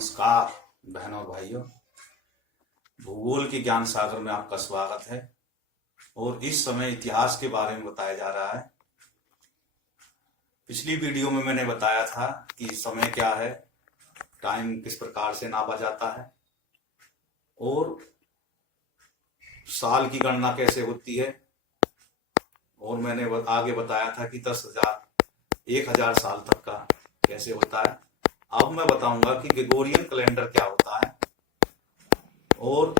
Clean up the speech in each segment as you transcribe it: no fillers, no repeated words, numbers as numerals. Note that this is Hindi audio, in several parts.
नमस्कार बहनों भाइयों, भूगोल के ज्ञान सागर में आपका स्वागत है। और इस समय इतिहास के बारे में बताया जा रहा है। पिछली वीडियो में मैंने बताया था कि समय क्या है, टाइम किस प्रकार से नापा जाता है और साल की गणना कैसे होती है। और मैंने आगे बताया था कि 10,000 1,000 साल तक का कैसे होता है। अब मैं बताऊंगा कि ग्रेगोरियन कैलेंडर क्या होता है और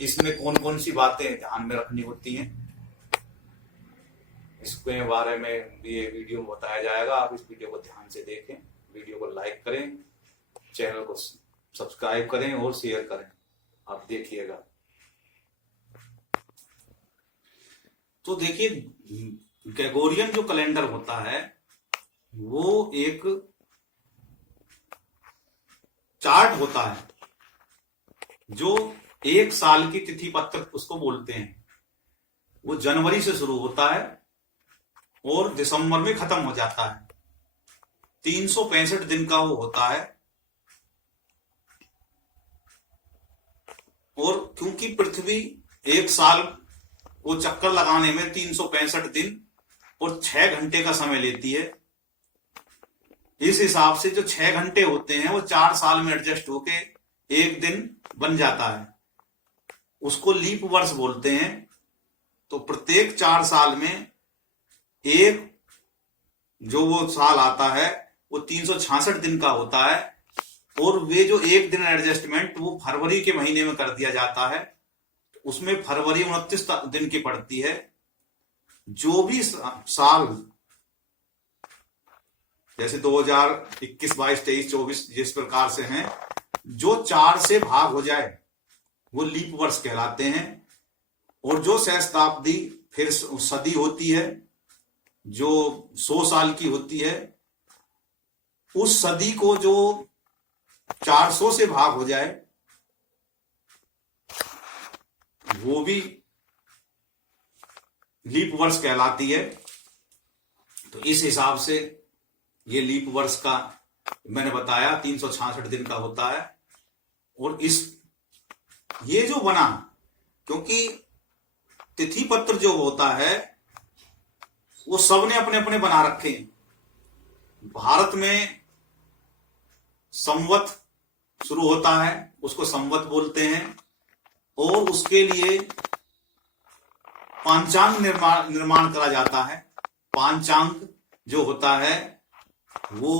इसमें कौन कौन सी बातें ध्यान में रखनी होती हैं। इसके बारे में ये वीडियो में बताया जाएगा। आप इस वीडियो को ध्यान से देखें, वीडियो को लाइक करें, चैनल को सब्सक्राइब करें और शेयर करें। आप देखिएगा। तो देखिए, ग्रेगोरियन जो कैलेंडर होता है वो एक चार्ट होता है जो एक साल की तिथि पत्रक उसको बोलते हैं। वो जनवरी से शुरू होता है और दिसंबर में खत्म हो जाता है। 365 दिन का वो होता है। और क्योंकि पृथ्वी एक साल को चक्कर लगाने में 365 दिन और 6 घंटे का समय लेती है, इस हिसाब से जो 6 घंटे होते हैं वो 4 साल में एडजस्ट होके एक दिन बन जाता है। उसको लीप वर्ष बोलते हैं। तो प्रत्येक 4 साल में एक जो वो साल आता है वो 366 दिन का होता है। और वे जो एक दिन एडजस्टमेंट वो फरवरी के महीने में कर दिया जाता है। उसमें फरवरी 29 दिन की पड़ती है। जो भी साल जैसे 2021, 22, 23, 24 जिस प्रकार से हैं, जो 4 से भाग हो जाए वो लीप वर्ष कहलाते हैं। और जो सहस्त्राब्दी फिर सदी होती है जो 100 साल की होती है, उस सदी को जो 400 से भाग हो जाए वो भी लीप वर्ष कहलाती है। तो इस हिसाब से ये लीप वर्ष का मैंने बताया 366 दिन का होता है। और ये जो बना, क्योंकि तिथि पत्र जो होता है वो सबने अपने अपने बना रखे हैं। भारत में संवत शुरू होता है, उसको संवत बोलते हैं। और उसके लिए पांचांग निर्माण करा जाता है। पांचांग जो होता है वो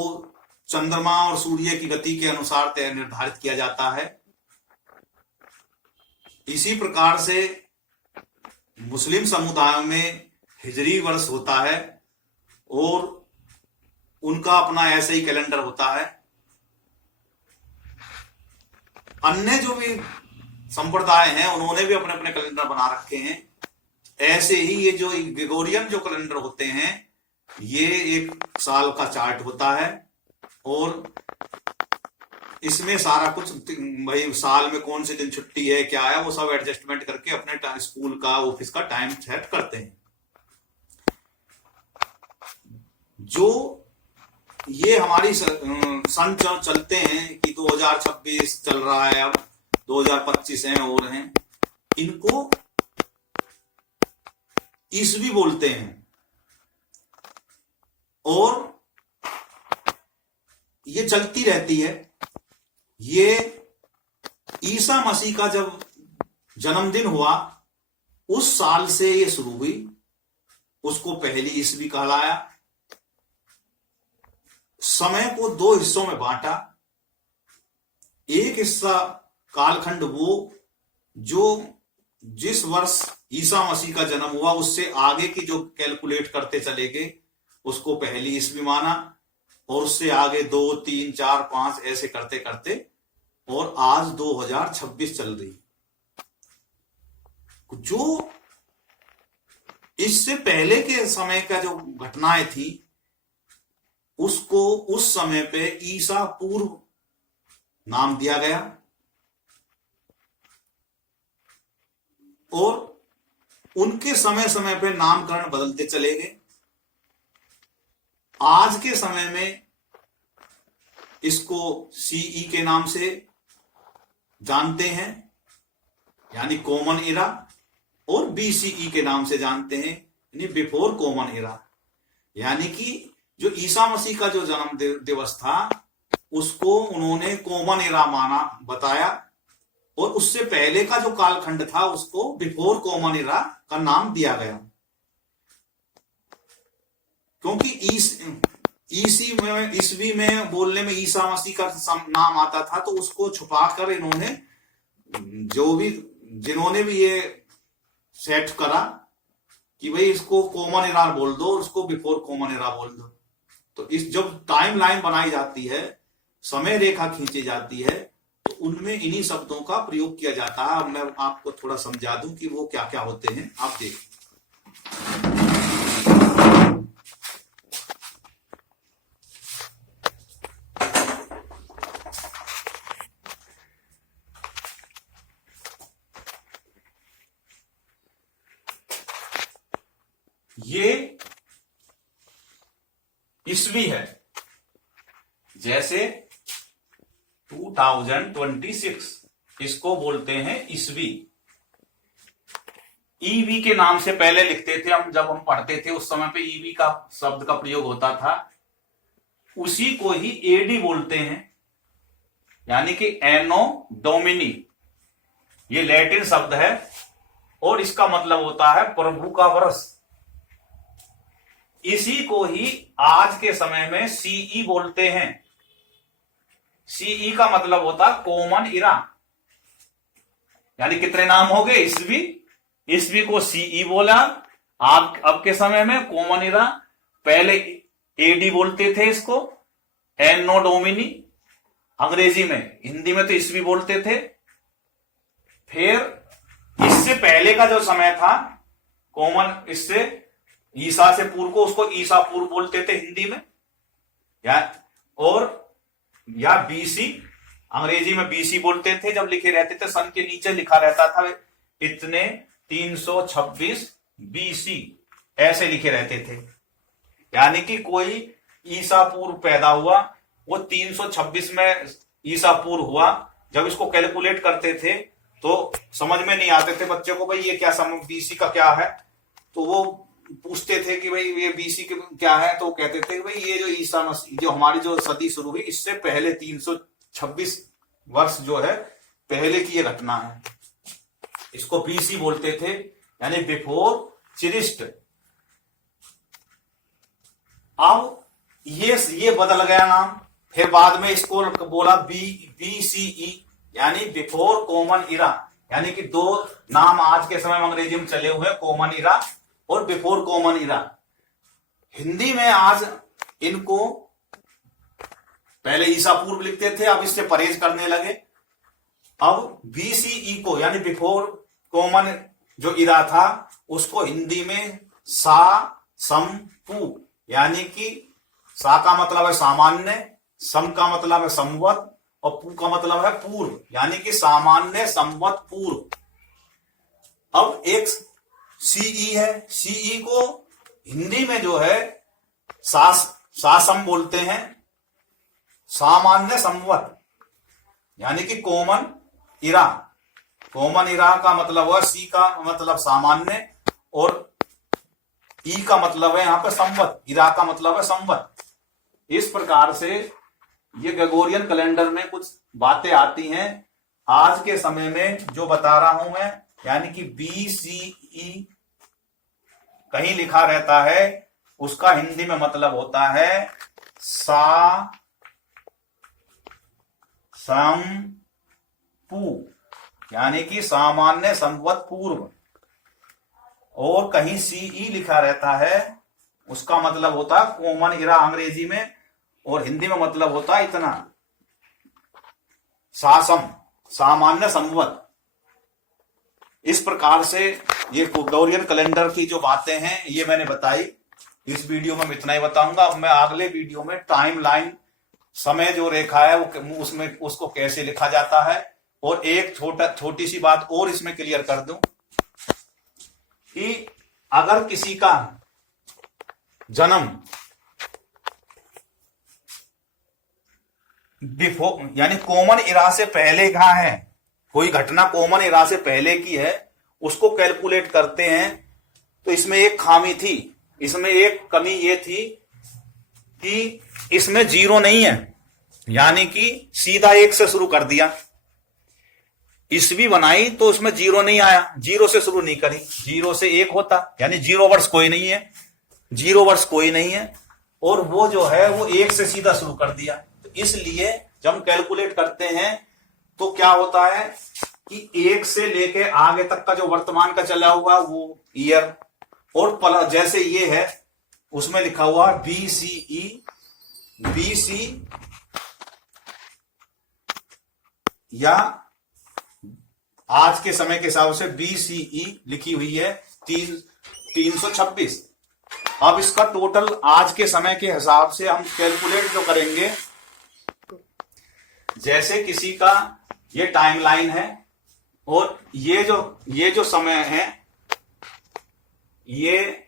चंद्रमा और सूर्य की गति के अनुसार तय निर्धारित किया जाता है। इसी प्रकार से मुस्लिम समुदायों में हिजरी वर्ष होता है और उनका अपना ऐसे ही कैलेंडर होता है। अन्य जो भी संप्रदाय हैं उन्होंने भी अपने अपने कैलेंडर बना रखे हैं। ऐसे ही ये जो ग्रेगोरियन जो कैलेंडर होते हैं ये एक साल का चार्ट होता है। और इसमें सारा कुछ भाई साल में कौन से दिन छुट्टी है क्या है वो सब एडजस्टमेंट करके अपने स्कूल का ऑफिस का टाइम सेट करते हैं। जो ये हमारी सन चलते हैं कि 2026 चल रहा है, अब 2025 हैं और हैं, इनको ईस्वी बोलते हैं। और ये चलती रहती है। ये ईसा मसीह का जब जन्मदिन हुआ उस साल से ये शुरू हुई, उसको पहली ईस्वी कहलाया। समय को 2 हिस्सों में बांटा। एक हिस्सा कालखंड वो जो जिस वर्ष ईसा मसीह का जन्म हुआ उससे आगे की जो कैलकुलेट करते चले गए उसको पहली ईस्वी माना। और उससे आगे 2, 3, 4, 5 ऐसे करते करते और आज 2026 चल रही। जो इससे पहले के समय का जो घटनाएं थी उसको उस समय पे ईसा पूर्व नाम दिया गया। और उनके समय समय पे नामकरण बदलते चले गए। आज के समय में इसको सीई के नाम से जानते हैं यानी कॉमन इरा, और बीसीई के नाम से जानते हैं यानी बिफोर कॉमन इरा। यानी कि जो ईसा मसीह का जो जन्म दिवस था उसको उन्होंने कॉमन इरा माना बताया, और उससे पहले का जो कालखंड था उसको बिफोर कॉमन इरा का नाम दिया गया, क्योंकि ईसवी में बोलने में ईसा मसीह का नाम आता था, तो उसको छुपाकर इन्होंने जिन्होंने भी ये सेट करा कि भाई इसको कॉमन इरा बोल दो और उसको बिफोर कॉमन इरा बोल दो। तो इस जब टाइम लाइन बनाई जाती है, समय रेखा खींची जाती है, तो उनमें इन्हीं शब्दों का प्रयोग किया जाता है। अब मैं आपको थोड़ा समझा दूं कि वो क्या क्या होते हैं, आप देखिए। ये ईस्वी है, जैसे 2026 इसको बोलते हैं ईस्वी। ईवी के नाम से पहले लिखते थे हम, जब हम पढ़ते थे उस समय पे ईवी का शब्द का प्रयोग होता था, उसी को ही एडी बोलते हैं, यानी कि एनो डोमिनी। ये लैटिन शब्द है और इसका मतलब होता है प्रभु का वर्ष। इसी को ही आज के समय में सीई बोलते हैं। सीई का मतलब होता कॉमन इरा, यानी कितने नाम हो गए? ईस्वी, ईस्वी को सीई बोला, अब के समय में कॉमन इरा, पहले एडी बोलते थे इसको, एनो डोमिनी अंग्रेजी में, हिंदी में तो ईस्वी बोलते थे। फिर इससे पहले का जो समय था कॉमन, इससे ईसा से पूर्व को उसको ईसा पूर्व बोलते थे हिंदी में, या बीसी, अंग्रेजी में बीसी बोलते थे। जब लिखे रहते थे सन के नीचे लिखा रहता था इतने 326 बीसी, ऐसे लिखे रहते थे, यानी कि कोई ईसा पूर्व पैदा हुआ, वो 326 में ईसा पूर्व हुआ। जब इसको कैलकुलेट करते थे तो समझ में नहीं आते थे बच्चे को, भाई ये क्या बीसी का क्या है, तो वो पूछते थे कि भाई ये बीसी के क्या है, तो कहते थे कि भाई ये जो ईसा मसीह, जो हमारी जो सदी शुरू हुई, इससे पहले 326 वर्ष जो है पहले की ये घटना है। इसको बीसी बोलते थे, यानी बिफोर क्रिस्ट। अब ये बदल गया नाम, फिर बाद में इसको बोला बीसीई, यानी बिफोर कॉमन इरा, यानी कि दो नाम आज के समय में अंग्रेजी में चले हुए, कॉमन इरा और बिफोर कॉमन इरा। हिंदी में आज इनको पहले ईसा पूर्व लिखते थे, अब इससे परहेज करने लगे। अब बीसीई को, यानी बिफोर कॉमन जो इरा था, उसको हिंदी में सा सम पू, यानी कि सा का मतलब है सामान्य, सम का मतलब है संवत, और पू का मतलब है पूर्व, यानी कि सामान्य संवत पूर्व। अब एक सीई है, सीई को हिंदी में जो है सासम बोलते हैं, सामान्य संवत, यानी कि कॉमन इरा। कॉमन इरा का मतलब हुआ, सी का मतलब सामान्य और ई का मतलब है यहां पे संवत, इरा का मतलब है संवत। इस प्रकार से ये ग्रेगोरियन कैलेंडर में कुछ बातें आती हैं आज के समय में जो बता रहा हूं मैं, यानी कि बीसीई कहीं लिखा रहता है, उसका हिंदी में मतलब होता है सा सम पू, यानी कि सामान्य संवत पूर्व। और कहीं सीई लिखा रहता है, उसका मतलब होता है कॉमन इरा अंग्रेजी में, और हिंदी में मतलब होता है इतना सासम, सामान्य संवत। इस प्रकार से ये ग्रेगोरियन कैलेंडर की जो बातें हैं ये मैंने बताई। इस वीडियो में इतना ही बताऊंगा। अब मैं अगले वीडियो में टाइम लाइन, समय जो रेखा है वो उसमें उसको कैसे लिखा जाता है, और एक छोटी सी बात और इसमें क्लियर कर दूं कि अगर किसी का जन्म बिफोर यानी कॉमन इरा से पहले कहाँ है, कोई घटना कॉमन इरा से पहले की है, उसको कैलकुलेट करते हैं। तो इसमें एक खामी थी, इसमें एक कमी ये थी कि इसमें 0 नहीं है, यानी कि सीधा 1 से शुरू कर दिया। ईस्वी बनाई तो उसमें 0 नहीं आया, 0 से शुरू नहीं करी, 0 से 1 होता, यानी 0 वर्ष कोई नहीं है, 0 वर्ष कोई नहीं है, और वो जो है वो 1 से सीधा शुरू कर दिया। तो इसलिए जब हम कैलकुलेट करते हैं तो क्या होता है कि 1 से लेके आगे तक का जो वर्तमान का चला हुआ वो ईयर, और जैसे ये है उसमें लिखा हुआ BCE, BC या आज के समय के हिसाब से BCE लिखी हुई है 326। अब इसका टोटल आज के समय के हिसाब से हम कैलकुलेट जो करेंगे, जैसे किसी का ये टाइमलाइन है और ये जो समय है, ये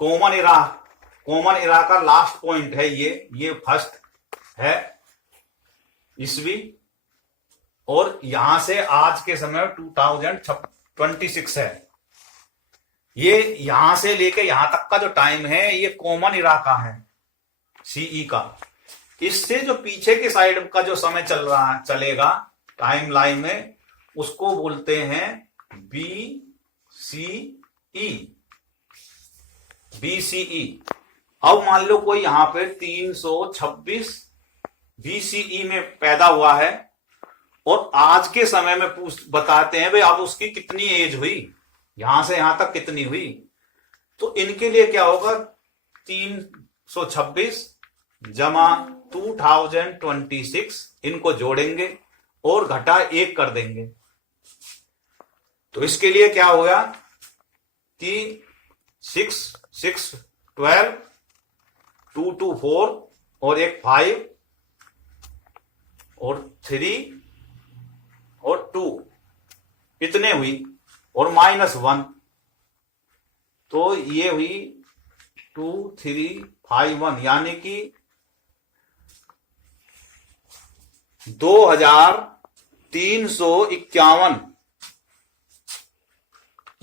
कॉमन इरा का लास्ट पॉइंट है, ये फर्स्ट है ईस्वी, और यहां से आज के समय 2026 है। ये यहां से लेके यहां तक का जो टाइम है ये कॉमन इरा का है, CE का। इससे जो पीछे के साइड का जो समय चलेगा टाइम लाइन में, उसको बोलते हैं BCE। अब मान लो कोई यहां पे 326 BCE में पैदा हुआ है, और आज के समय में बताते हैं भाई अब उसकी कितनी एज हुई, यहां से यहां तक कितनी हुई। तो इनके लिए क्या होगा, 326 जमा 2026, इनको जोड़ेंगे और घटा 1 कर देंगे। तो इसके लिए क्या होगा कि 6 6 12 2 2 4 और एक 5 और 3 और 2 इतने हुई, और -1, तो ये हुई 2 3 5 1, यानी कि 2351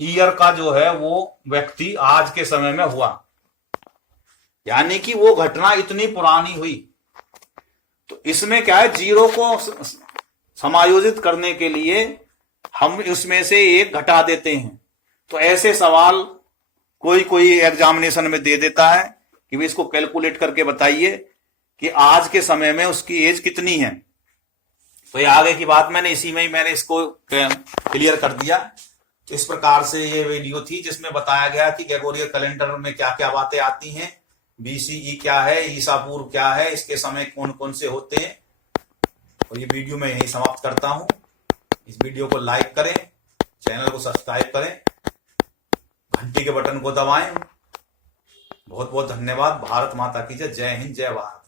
ईयर का जो है वो व्यक्ति आज के समय में हुआ, यानी कि वो घटना इतनी पुरानी हुई। तो इसमें क्या है, 0 को समायोजित करने के लिए हम उसमें से 1 घटा देते हैं। तो ऐसे सवाल कोई एग्जामिनेशन में दे देता है कि भाई इसको कैलकुलेट करके बताइए कि आज के समय में उसकी एज कितनी है। तो ये आगे की बात मैंने इसी में ही मैंने इसको क्लियर कर दिया। तो इस प्रकार से ये वीडियो थी जिसमें बताया गया कि ग्रेगोरियन कैलेंडर में क्या क्या बातें आती हैं, BCE क्या है, ईसा पूर्व क्या है, इसके समय कौन कौन से होते हैं। और ये वीडियो मैं यही समाप्त करता हूं। इस वीडियो को लाइक करें, चैनल को सब्सक्राइब करें, घंटी के बटन को दबाएं। बहुत बहुत धन्यवाद। भारत माता की जय। जय हिंद, जय भारत।